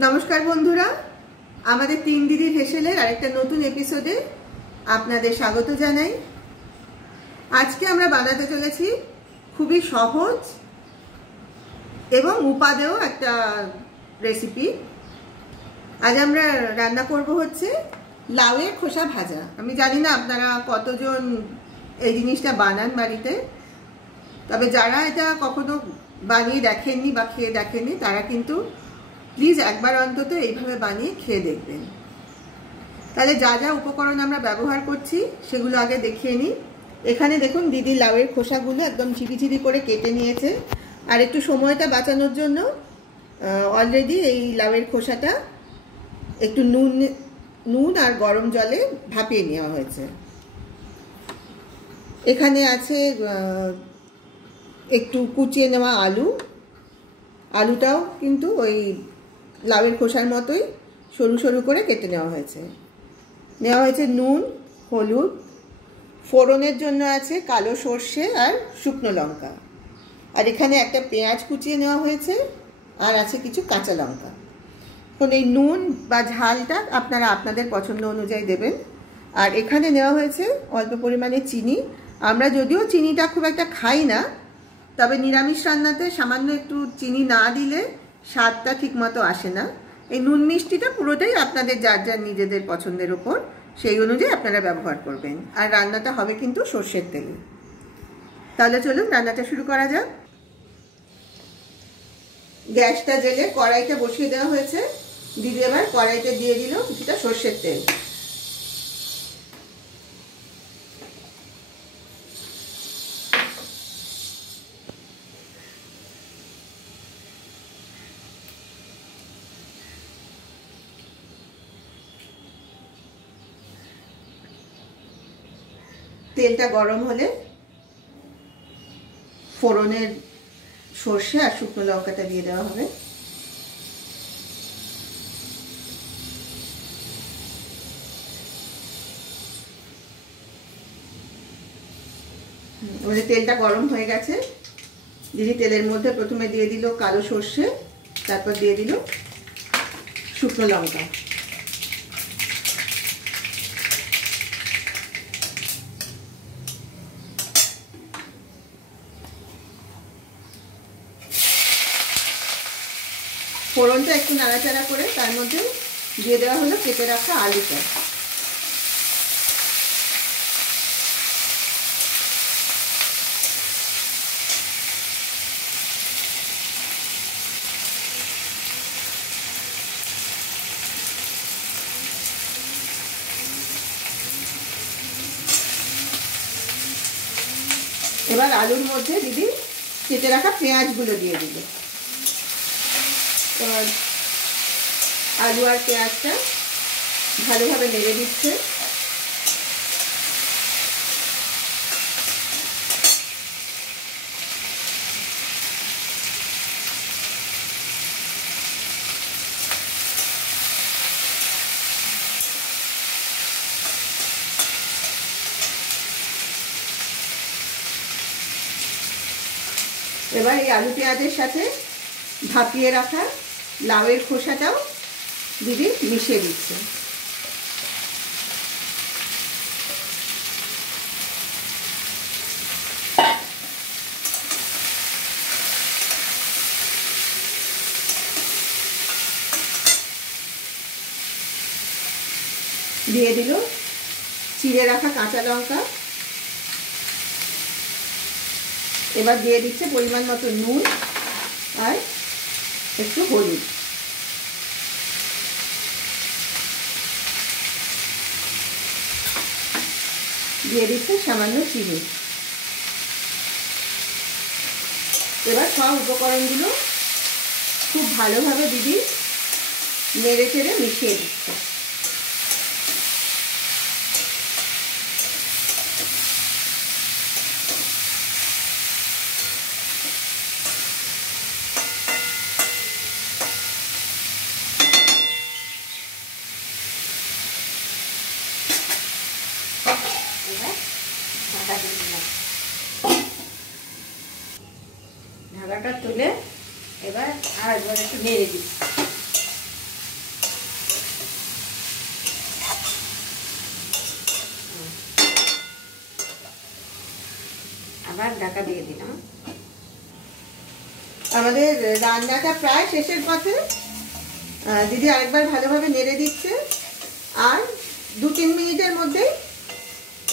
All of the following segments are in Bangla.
নমস্কার বন্ধুরা, আমাদের তিন দিদি হেসেলের আরেকটা নতুন এপিসোডে আপনাদের স্বাগত জানাই। আজকে আমরা বানাতে চলেছি খুবই সহজ এবং উপাদেয় একটা রেসিপি। আজ আমরা রান্না করব হচ্ছে লাউয়ের খোসা ভাজা। আমি জানি না আপনারা কতজন এই জিনিসটা বানান বাড়িতে, তবে যারা এটা কখনো বানিয়ে দেখেননি বা খেয়ে দেখেননি তারা কিন্তু প্লিজ একবার অন্তত এইভাবে বানিয়ে খেয়ে দেখবেন। তাহলে যা যা উপকরণ আমরা ব্যবহার করছি সেগুলো আগে দেখিয়ে নিই। এখানে দেখুন দিদি লাউয়ের খোসাগুলো একদম ঝিরিঝিরি করে কেটে নিয়েছে, আর একটু সময়টা বাঁচানোর জন্য অলরেডি এই লাউয়ের খোসাটা একটু নুন আর গরম জলে ভাপিয়ে নেওয়া হয়েছে। এখানে আছে একটু কুচিয়ে নেওয়া আলুটাও কিন্তু ওই লাউয়ের খোসার মতোই সরু সরু করে কেটে নেওয়া হয়েছে। নুন, হলুদ, ফোড়নের জন্য আছে কালো সর্ষে আর শুকনো লঙ্কা, আর এখানে একটা পেঁয়াজ কুচিয়ে নেওয়া হয়েছে, আর আছে কিছু কাঁচা লঙ্কা। এখন এই নুন বা ঝালটা আপনারা আপনাদের পছন্দ অনুযায়ী দেবেন। আর এখানে নেওয়া হয়েছে অল্প পরিমাণে চিনি। আমরা যদিও চিনিটা খুব একটা খাই না, তবে নিরামিষ রান্নাতে সামান্য একটু চিনি না দিলে স্বাদটা ঠিক মতো আসে না। এই নুন মিষ্টিটা পুরোটাই আপনাদের যার যার নিজেদের পছন্দের ওপর, সেই অনুযায়ী আপনারা ব্যবহার করবেন। আর রান্নাটা হবে কিন্তু সর্ষের তেলে। তাহলে চলুন রান্নাটা শুরু করা যাক। গ্যাসটা জেলে কড়াইটা বসিয়ে দেওয়া হয়েছে। দিদি এবার কড়াইতে দিয়ে দিল কিছুটা সর্ষের তেল। তেলটা গরম হলে ফোড়নের সর্ষে আর শুকনো লঙ্কাটা দিয়ে দেওয়া হবে। ওদের তেলটা গরম হয়ে গেছে। দিদি তেলের মধ্যে প্রথমে দিয়ে দিল কালো সর্ষে, তারপর দিয়ে দিল শুকনো লঙ্কা। ফোড়নটা একটু নাড়াচাড়া করে তার মধ্যে দিয়ে দেওয়া হলো কেটে রাখা আলুটা। এবার আলুর মধ্যে দিদি কেটে রাখা পেঁয়াজগুলো দিয়ে দিল। এবার আলু আর পেঁয়াজটা ভালোভাবে নেড়ে দিচ্ছে। এবার এই আলু পেঁয়াজের সাথে ভাপিয়ে রাখা লাউয়ের খোসাটাও দিদি মিশিয়ে দিচ্ছে। দিয়ে দিল চিড়ে রাখা কাঁচা লঙ্কা। এবার দিয়ে দিচ্ছে পরিমাণ মতো নুন আর একটু হলুদ। দিয়ে দিচ্ছে সামান্য চিনি। এবার সব উপকরণগুলো খুব ভালোভাবে দিদি নেড়ে চেড়ে মিশিয়ে দিচ্ছে। ঢাকাটা তুলে এবার আর একবার একটু নেড়ে দিচ্ছি। ঢাকা দিয়ে দিলাম। আমাদের রান্নাটা প্রায় শেষের পথে। দিদি আরেকবার ভালোভাবে নেড়ে দিচ্ছে, আর 2-3 মিনিটের মধ্যেই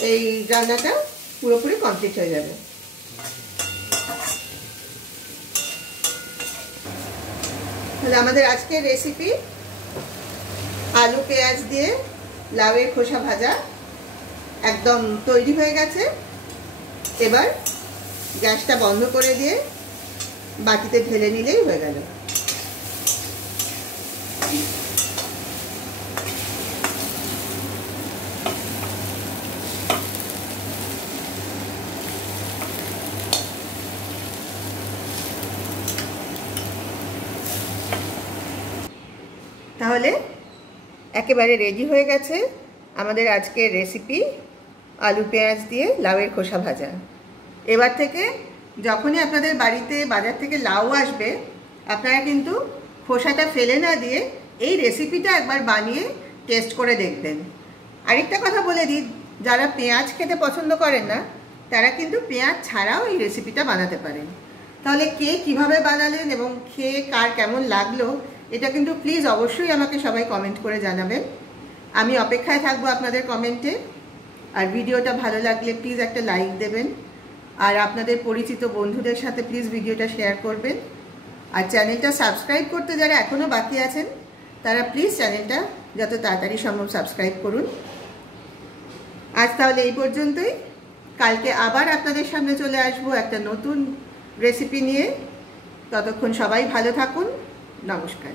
এই রান্নাটা পুরোপুরি কমপ্লিট হয়ে যাবে। তাহলে আমাদের আজকের রেসিপি আলু পেঁয়াজ দিয়ে লাউয়ের খোসা ভাজা একদম তৈরি হয়ে গেছে। এবার গ্যাসটা বন্ধ করে দিয়ে বাটিতে ঢেলে নিলেই হয়ে গেল। তাহলে একেবারে রেডি হয়ে গেছে আমাদের আজকের রেসিপি আলু পেঁয়াজ দিয়ে লাউয়ের খোসা ভাজা। এবার থেকে যখনই আপনাদের বাড়িতে বাজার থেকে লাউ আসবে, আপনারা কিন্তু খোসাটা ফেলে না দিয়ে এই রেসিপিটা একবার বানিয়ে টেস্ট করে দেখবেন। আরেকটা কথা বলে দিই, যারা পেঁয়াজ খেতে পছন্দ করেন না তারা কিন্তু পেঁয়াজ ছাড়াও এই রেসিপিটা বানাতে পারেন। তাহলে কে কিভাবে বানালেন এবং খেয়ে কার কেমন লাগলো এটা কিন্তু প্লিজ অবশ্যই আমাকে সবাই কমেন্ট করে জানাবেন। আমি অপেক্ষায় থাকবো আপনাদের কমেন্টে। আর ভিডিওটা ভালো লাগলে প্লিজ একটা লাইক দেবেন, আর আপনাদের পরিচিত বন্ধুদের সাথে প্লিজ ভিডিওটা শেয়ার করবেন। আর চ্যানেলটা সাবস্ক্রাইব করতে যারা এখনও বাকি আছেন তারা প্লিজ চ্যানেলটা যত তাড়াতাড়ি সম্ভব সাবস্ক্রাইব করুন। আজ তাহলে এই পর্যন্তই। কালকে আবার আপনাদের সামনে চলে আসবো একটা নতুন রেসিপি নিয়ে। ততক্ষণ সবাই ভালো থাকুন। নমস্কার।